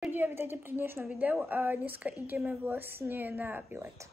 Ľudia, vítajte pri dnešnom videu a dneska ideme vlastne na výlet.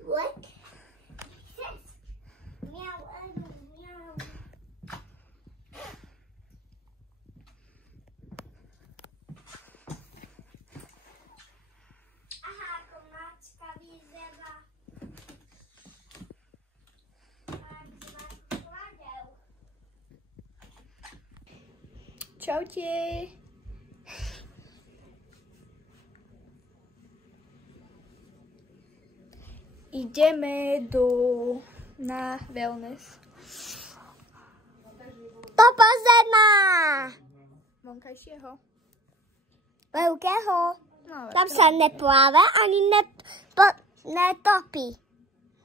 Look. Meow, meow. Aha, komáčka vyzeva. Čaute. Ideme na wellness. To pozerná! Vonkajšieho. Veľkého. No, Tam sa nepláva ani netopí.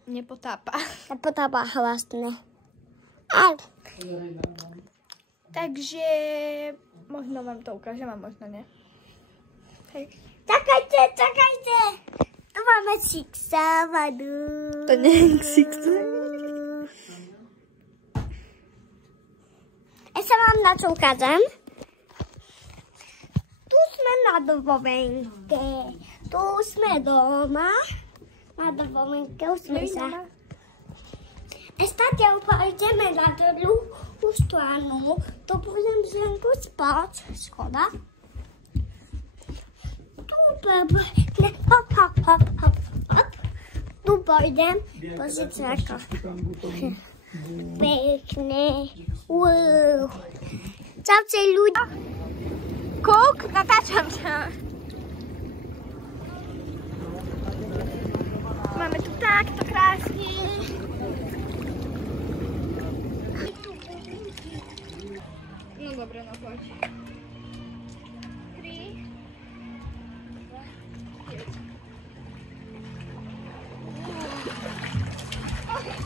nepotápa. Nepotápa vlastne. Takže možno vám to ukážem a možno nie. Hej. Čakajte! Tu máme čiksávadu. To nie je ksiksávadu. Ja sa vám na čo ukážem. Tu sme na dovolenke. Tu sme doma. Na dovolenke už sme sa. Stadiaľ pôjdeme na druhú stranu. Tu budem zvenku spať. Škoda. Tu pôjdem. Hop. Tu pôjdem. Pozrite ako. Pekne. Wow. Čaute ľudia. Kúk, natáčam sa. Máme tu takto krásne. No dobre, no poď. 3,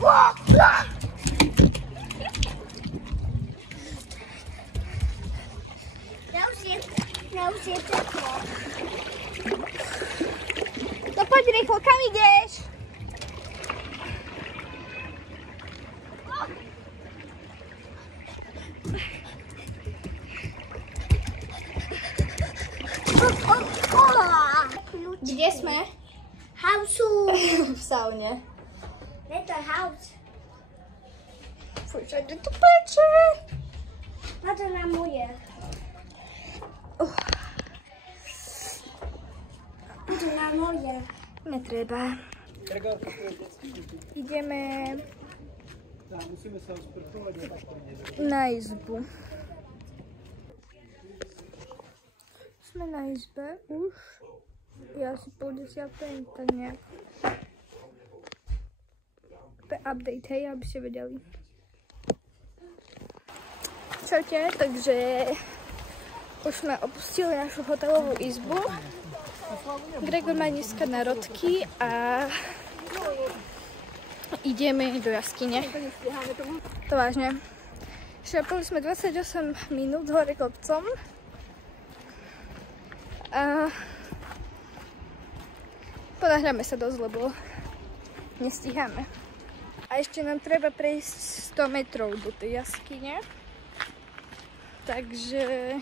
2, 1. Už je teplo. No poď rýchlo, kam ideš? Kde sme? Hausu. V saune. Je to haus. Fuj, všade to peče. Na to na moje. To na moje. Netreba. Ideme na izbu. Sme na izbe už. Je asi 9:30, tak nejak. Update, hej, aby ste vedeli. Čaute, takže už sme opustili našu hotelovú izbu. Gregor má dneska narodky a ideme do jaskyne. To vážne. Šľapali sme 28 minút hore kopcom. A ponáhľame sa dosť, lebo nestíhame. A ešte nám treba prejsť 100 metrov do tej jaskyne. Takže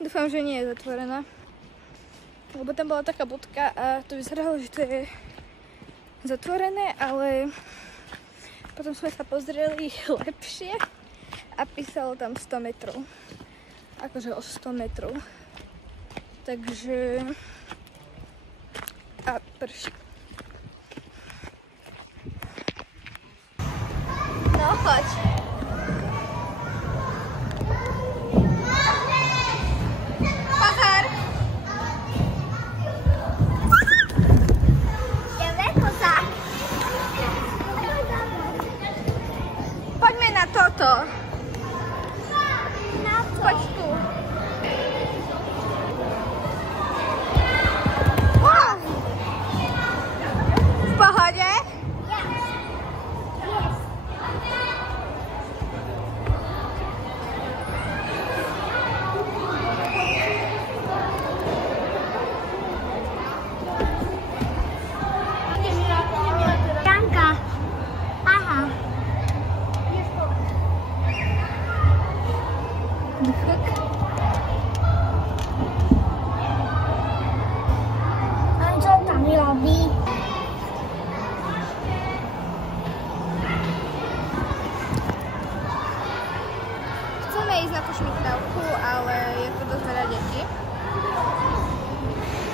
dúfam, že nie je zatvorená. Lebo tam bola taká bodka a to vyzeralo, že to je zatvorené, ale potom sme sa pozreli lepšie a písalo tam 100 metrov. Akože o 100 metrov. Takže a prší. No. poď. Pozor. Poďme na toto. Poď tu. V pohode? Danka. Aha. A co tam robi? Chceme ísť na tú šmiktavku, ale je to dosť veľa detí.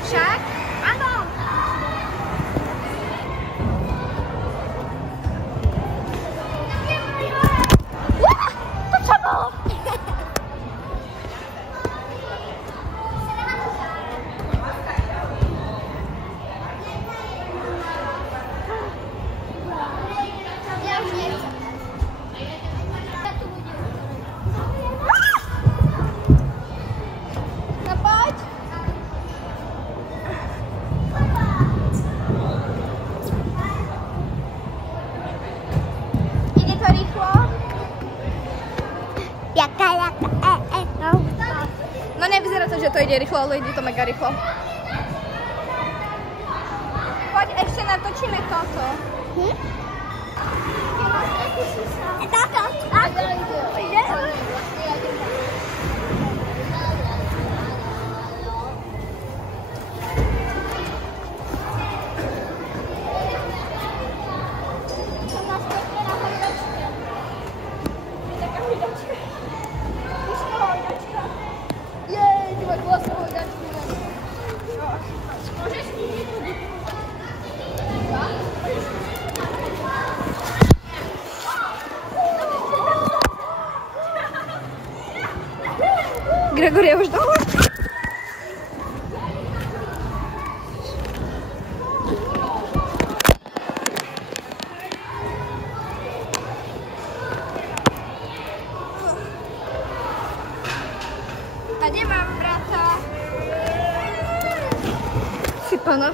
Však? Áno. To čo bolo? No poď. Ide to rýchlo? Jaka, no. No nevyzerá to, že to ide rýchlo, ale ide to mega rýchlo. Poď, ešte natočíme toto. Táto. Jej, ty máš vlastnú hoďačku. Gregory je už dole. A kde mám brata? Sypana.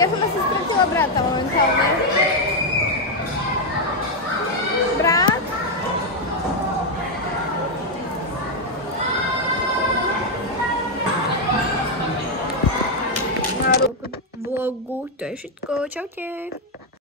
Ja som asi stratila brata momentálne. Brat? Na vlogu to je všetko. Čaute.